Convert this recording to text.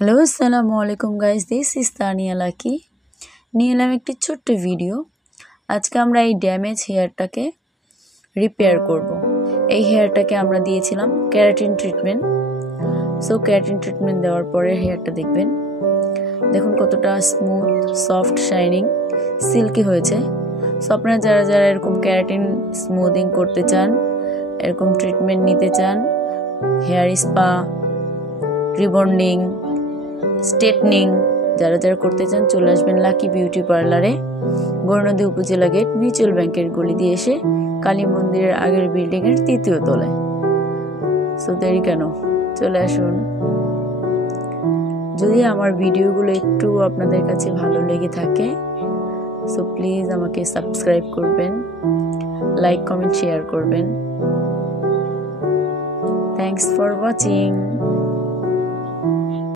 Hello আসসালামু আলাইকুম guys, this is Tania lucky. নিয়ে এলাম একটি ছোট্ট ভিডিও। আজকে আমরা এই ড্যামেজ হেয়ারটাকে রিপেয়ার করব। এই হেয়ারটাকে আমরা দিয়েছিলাম keratin treatment. So keratin treatment দেওয়ার পরে হেয়ারটা দেখুন কতটা স্মুথ, সফট, শাইনিং, সিল্কি হয়েছে। সো আপনারা যারা যারা এরকম ক্যারাটিন স্মুথিং করতে চান, এরকম ট্রিটমেন্ট নিতে চান, হেয়ার স্পা, রিবন্ডিং, স্ট্রেটনিং যারা যারা করতে চান চলে আসবেন লাকি বিউটি পার্লারে, বর্ণদী উপজেলা গেট, মিউচুয়াল ব্যাংকের গলি দিয়ে এসে কালী মন্দিরের আগের বিল্ডিংয়ের 3য় তলায়। সো দেরি কেন, চলে আসুন। যদি আমার ভিডিওগুলো একটু আপনাদের কাছে ভালো লেগে থাকে সো প্লিজ আমাকে সাবস্ক্রাইব করবেন, লাইক, কমেন্ট, শেয়ার করবেন। Thanks for watching.